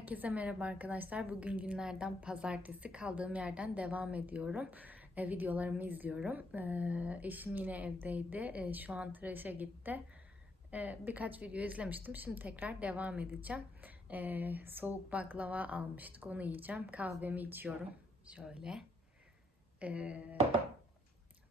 Herkese merhaba arkadaşlar. Bugün günlerden pazartesi kaldığım yerden devam ediyorum. E, videolarımı izliyorum. E, eşim yine evdeydi. E, şu an tıraşa gitti. E, birkaç video izlemiştim. Şimdi tekrar devam edeceğim. E, soğuk baklava almıştık. Onu yiyeceğim. Kahvemi içiyorum. Şöyle. E,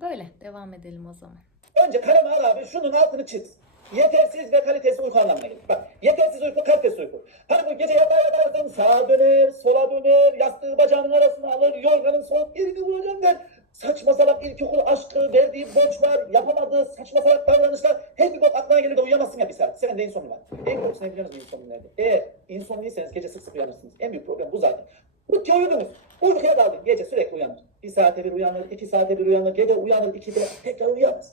böyle devam edelim o zaman. Önce kalem al abi şunun altını çiz. Yetersiz ve kalitesiz uyku anlamına gelir. Bak yetersiz uyku kalitesiz uyku. Hani bu gece yatağa yatarsın sağa döner, sola döner, yastığı bacağının arasına alır, yorganın soğuk yerini vuracağım der. Saçma salak ilkokul aşkı, verdiği borçlar, yapamadığı saçma salak davranışlar her bir aklına gelir de uyuyamazsın ya bir saat. Senin de insomni var. En kötüsü ne biliyor musunuz insomnilerde? Eğer insomniyseniz gece sık sık uyanırsınız. En büyük problem bu zaten. Bitti uyudunuz. Uykuya daldın. Gece sürekli uyanır. Bir saate bir uyanır, iki saate bir uyanır, gece uyanır, ikide tekrar uyanır.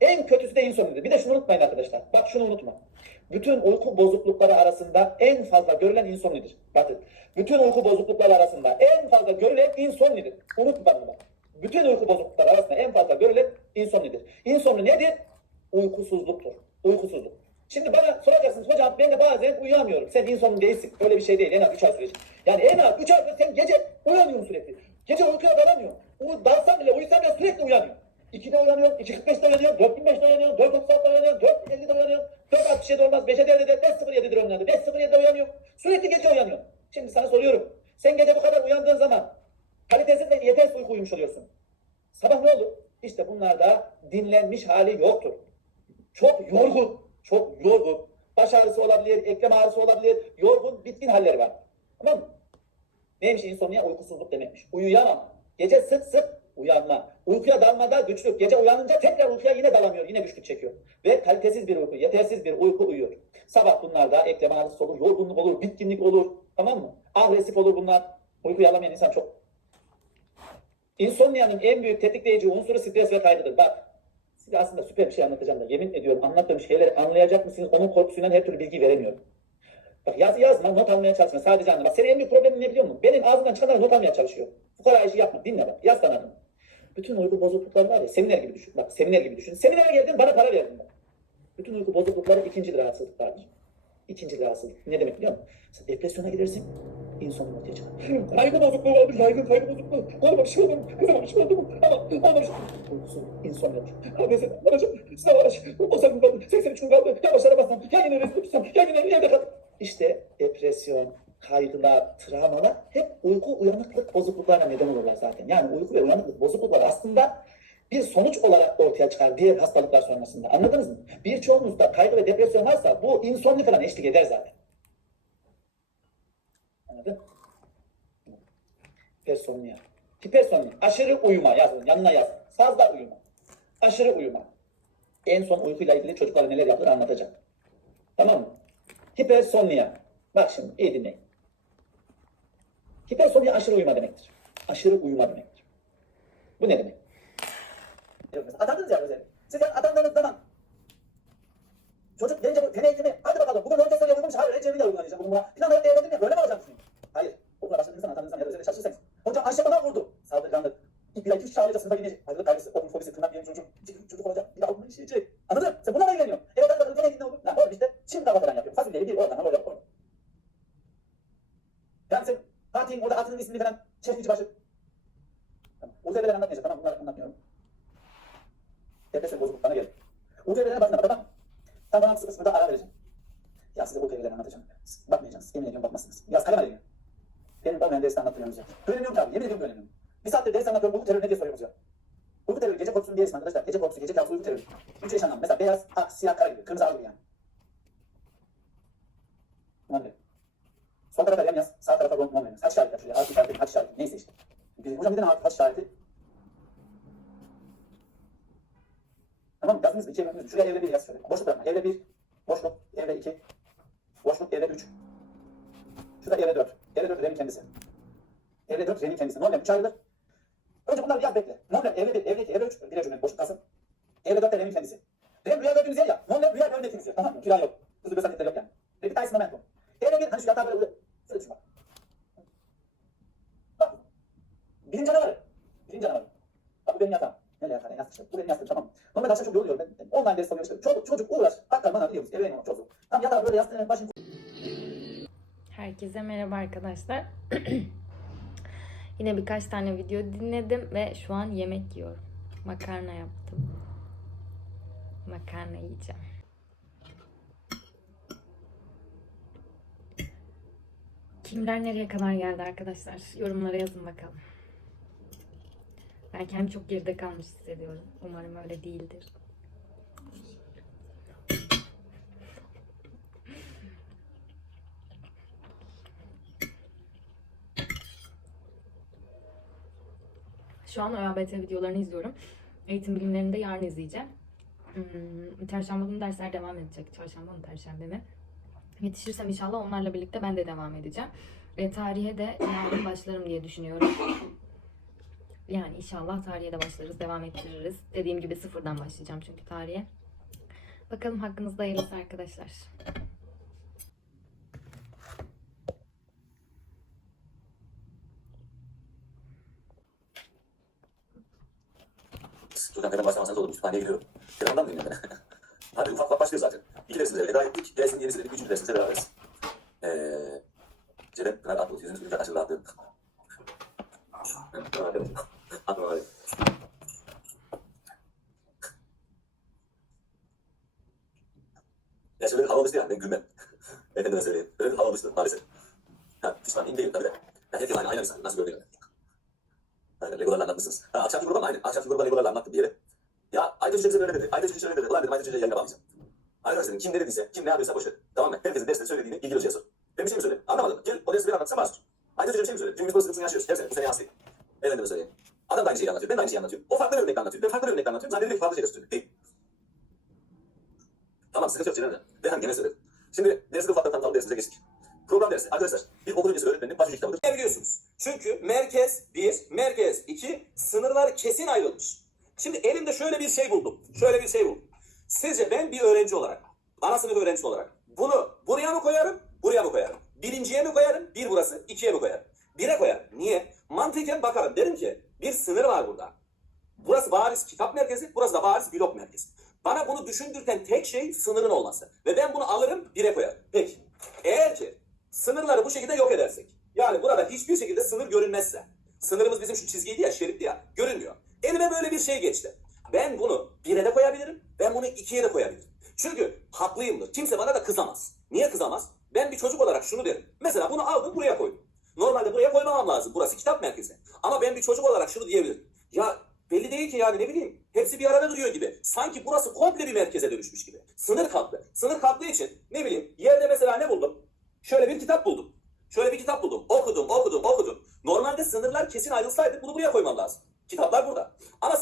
En kötüsü de insomnidir. Bir de şunu unutmayın arkadaşlar. Bak şunu unutma. Bütün uyku bozuklukları arasında en fazla görülen insomnidir. Bakın. Bütün uyku bozuklukları arasında en fazla görülen insomnidir. Unutma bunu. Bütün uyku bozuklukları arasında en fazla görülen insomnidir. İnsomni nedir? Uykusuzluktur. Uykusuzluk. Şimdi bana soracaksınız hocam ben de bazen uyuyamıyorum. Sen insomni değilsin. Öyle bir şey değil. En az 3 ay süreci. Yani en az 3 ay sen gece uyanıyorsun sürekli. Gece uykuya dalamıyorsun. Dalsan bile uyusan bile sürekli uyanıyorsun. 2'de uyanıyorum, 2.45'de uyanıyorum, 4.25'de uyanıyorum, 4.36'da uyanıyorum, 4.50'de uyanıyorum, 4.67'de olmaz, 5'e devre de 5.07'dir onlarda, 5.07'de uyanıyorum. Sürekli gece uyanıyorum. Şimdi sana soruyorum. Sen gece bu kadar uyandığın zaman kalitesiz ve yetersiz uyku uyumuş oluyorsun. Sabah ne olur? İşte bunlarda dinlenmiş hali yoktur. Çok yorgun, çok yorgun. Baş ağrısı olabilir, eklem ağrısı olabilir, yorgun, bitkin halleri var. Tamam mı? Neymiş insomnia? Uykusuzluk demekmiş. Uyuyamam. Gece sık sık uyanma. Uykuya dalmada güçlük. Gece uyanınca tekrar uykuya yine dalamıyor. Yine güçlük çekiyor. Ve kalitesiz bir uyku, yetersiz bir uyku uyuyor. Sabah bunlarda eklem ağrısı olur, yorgunluk olur, bitkinlik olur. Tamam mı? Agresif olur bunlar. Uykuyu alamayan insan çok. İnsomnia'nın en büyük tetikleyici unsuru stres ve kaygıdır. Bak size aslında süper bir şey anlatacağım da yemin ediyorum anlattığım şeyleri anlayacak mısınız? Onun korkusundan her türlü bilgi veremiyorum. Bak yazı yazma, not almaya çalışma. Sadece anla. Bak senin en büyük problemin ne biliyor musun? Benim ağzımdan çıkanları not almaya çalışıyor. Bu kadar işi yapma. Dinle bak. Yaz sana. Bütün uyku bozuklukları var ya seminer gibi düşün. Bak seminer gibi düşün. Seminere geldin bana para verdin. Bütün uyku bozuklukları ikinci rahatsızlıklardır. İkinci rahatsızlık. Ne demek biliyor musun? Sen depresyona girersin. insomnia ortaya çıkar. Kaygı bozukluğu vardır. Kaygı, kaygı bozukluğu. Oğlum bir şey oldu mu? Kızım bir şey oldu mu? Ama olmamış. Uykusu insomniadır. Abi sen aracım. Sınav araç. O sen kaldı. 83 gün kaldı. Yavaşlara bassam. Ya yine rezil tutsam. Ya yine evde kaldım. İşte depresyon, kaygılar, travmalar hep uyku uyanıklık bozukluklarına neden olurlar zaten. Yani uyku ve uyanıklık bozuklukları aslında bir sonuç olarak ortaya çıkar diğer hastalıklar sonrasında. Anladınız mı? Birçoğunuzda kaygı ve depresyon varsa bu insomni falan eşlik eder zaten. Anladın? Hipersomnia. Hipersomnia. Aşırı uyuma yazın. Yanına yaz. Fazla uyuma. Aşırı uyuma. En son uykuyla ilgili çocuklara neler yapılır anlatacağım. Tamam mı? Hipersomnia. Bak şimdi iyi dinleyin. Hipersomnia aşırı uyuma demektir. Aşırı uyuma demektir. Bu ne demek? Atandınız ya özel. Siz atandığınız zaman çocuk gelince bu deney eğitimi hadi bakalım bugün Montessori yapılmış hayır Recep'i de uygulayacağım bununla. Plan hayat değerlendirme ya böyle mi alacaksınız? Hayır. Okula başladığınız zaman atandığınız zaman ya da özel çalışırsanız. Hocam Ayşe bana vurdu. Saldırganlık. İlk bir ay iki üç çağıracak sınıfa gidecek. Ayrılık kaygısı, okul fobisi, tırnak yiyen çocuk. Çocuk olacak. Bir daha okula işleyecek. Anladın? Sen bunlarla ilgileniyorsun. Evet arkadaşlar deney ne olur? Lan oğlum işte şimdi daha falan yapıyorum. Fasulyeyi bir oradan oraya koy. Yani sen Fatih'in orada atının ismini falan çeşnici başı. Tamam. Uzaylıları anlatmayacağım. Tamam bunları anlatmıyorum. Depresyon bozukluklarına gelin. UTV'lere bakın ama tamam. Tamam sıkı sıkı da ara vereceğim. Ya size UTV'leri anlatacağım. Bakmayacaksınız. Yemin ediyorum bakmazsınız. Yaz kalem arayın. Benim olmayan dersi anlattırıyorsunuz ya. Öğreniyorum abi. Yemin ediyorum öğreniyorum. Bir saattir ders anlatıyorum. Uyku terörü ne diye soruyoruz ya. Uyku terörü gece korkusunun diğer ismi arkadaşlar. Gece korkusu, gece kabusu, uyku terörü. Üç eş anlam. Mesela beyaz, ak, siyah, kara gibi. Kırmızı, al gibi yani. Bunlar. Sol tarafa rem yaz. Sağ tarafa rom yaz. Haç işareti şuraya. Artı işareti, haç işareti. Neyse işte. Hocam neden artı haç işareti? Tamam? Yazdınız mı? İkiye böldünüz mü? Şuraya evre bir yaz şöyle. Boşluk bırakma. Evre bir. Boşluk. Evre iki. Boşluk. Evre üç. Şurada evre dört. Evre dört remin kendisi. Evre dört remin kendisi. Normal üç ayrılır. Önce bunları yaz bekle. Normal evre bir, evre iki, evre üç. Bir cümle boşluk kalsın. Evre dört remin kendisi. Rem rüya gördüğünüz yer ya. Normal rüya görmediğiniz yer. Tamam mı? Rüya yok. Hızlı göstergeler yok yani. Repetice momentum. Evre bir. Hani şu yatağa böyle böyle. Şöyle düşün bak. Bak. Birinci canavarı. Birinci canavarı. Bak bu benim yatağım. Nereye yatağım? Yastık işte. Bu benim yastığım tamam mı? Normal akşam çok yoruluyorum. Ben, ben online ders alıyorum işte. Çocuk, çocuk uğraş. Hakkar bana diyoruz. Eve çok zor. Tam yatağa böyle yastığın başını Herkese merhaba arkadaşlar. Yine birkaç tane video dinledim ve şu an yemek yiyorum. Makarna yaptım. Makarna yiyeceğim. Kimler nereye kadar geldi arkadaşlar? Yorumlara yazın bakalım. Ben kendimi çok geride kalmış hissediyorum. Umarım öyle değildir. Şu an ÖABT videolarını izliyorum. Eğitim bilimlerini de yarın izleyeceğim. Hmm, Çarşamba günü dersler devam edecek. Çarşamba mı perşembe mi? Yetişirsem inşallah onlarla birlikte ben de devam edeceğim. E, tarihe de yarın başlarım diye düşünüyorum. Yani inşallah tarihe de başlarız, devam ettiririz. Dediğim gibi sıfırdan başlayacağım çünkü tarihe. Bakalım hakkınızda hayırlısı arkadaşlar. Hocam hemen başlamasanız olur. Kütüphaneye gidiyorum. Telefondan mı dinliyorum ben? Hadi ufak ufak başlıyor zaten. İki dersimize veda ettik. Dersin yenisi dedik. Üçüncü dersimize beraberiz. Ee, Ceren Pınar Atlı. Yüzünüz gülünce açıldı attı. Atma hadi. Ya şöyle bir hava alıştı ya. Ben gülmem. Efendime söyleyeyim. Böyle bir hava alıştı maalesef. Ha, pişman değil tabii de. Ya herkes aynı, aynı insan. Nasıl gördüğünü. Aynen, Legolarla anlatmışsınız. Ha, akşamki gruba mı aynı? Akşamki gruba Legolarla anlattım bir yere. Ya Aytaç Hoca bize böyle dedi. Aytaç Hoca şöyle dedi. Ulan dedim Aytaç Hoca'yı yayına bağlayacağım. Arkadaşlar dedim kim ne dediyse, kim ne yapıyorsa boş ver. Tamam mı? Herkesin derste söylediğini ilgili hocaya sor. Ben bir şey mi söyledim? Anlamadım. Gel o dersi bir anlatsam sor. Aytaç Hoca bir şey mi söyledi? Çünkü biz bu sıkıntısını yaşıyoruz. Her sene, bu sene yansıyın. Efendime söyleyeyim. Adam da aynı şeyi anlatıyor. Ben de aynı şeyi anlatıyorum. O farklı bir örnekle anlatıyor. Ben farklı bir örnekle anlatıyorum. Zannediyor ki farklı şeyler söylüyor. Değil. Tamam sıkıntı yok Ceren Ben gene söyledim. Şimdi dersi de ufaktan tanıtalım dersimize geçtik. Program dersi. Arkadaşlar bir okul öncesi öğretmenin başucu kitabıdır. Ne biliyorsunuz? Çünkü merkez 1, merkez 2 sınırlar kesin ayrılmış. Şimdi elimde şöyle bir şey buldum. Şöyle bir şey buldum. Sizce ben bir öğrenci olarak, ana sınıf öğrencisi olarak bunu buraya mı koyarım, buraya mı koyarım? Birinciye mi koyarım, bir burası, ikiye mi koyarım? Bire koyarım. Niye? Mantıken bakarım. Derim ki bir sınır var burada. Burası bariz kitap merkezi, burası da bariz blok merkezi. Bana bunu düşündürten tek şey sınırın olması. Ve ben bunu alırım, bire koyarım. Peki, eğer ki sınırları bu şekilde yok edersek, yani burada hiçbir şekilde sınır görünmezse, sınırımız bizim şu çizgiydi ya, şeritti ya, görünmüyor. Elime böyle bir şey geçti. Ben bunu bire de koyabilirim, ben bunu ikiye de koyabilirim. Çünkü haklıyımdır. Kimse bana da kızamaz. Niye kızamaz? Ben bir çocuk olarak şunu derim. Mesela bunu aldım buraya koydum. Normalde buraya koymamam lazım. Burası kitap merkezi. Ama ben bir çocuk olarak şunu diyebilirim. Ya belli değil ki yani ne bileyim. Hepsi bir arada duruyor gibi. Sanki burası komple bir merkeze dönüşmüş gibi. Sınır kalktı. Sınır kalktığı için ne bileyim yerde mesela ne buldum? Şöyle bir kitap buldum. Şöyle bir kitap buldum. Okudum, okudum, okudum. Normalde sınırlar kesin ayrılsaydı bunu buraya koymam lazım. Kitaplar burada. Ama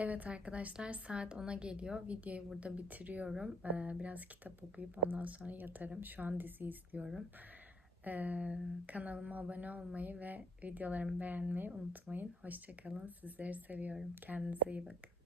Evet arkadaşlar saat 10'a geliyor. Videoyu burada bitiriyorum. Ee, biraz kitap okuyup ondan sonra yatarım. Şu an dizi izliyorum. Ee, kanalıma abone olmayı ve videolarımı beğenmeyi unutmayın. Hoşçakalın. Sizleri seviyorum. Kendinize iyi bakın.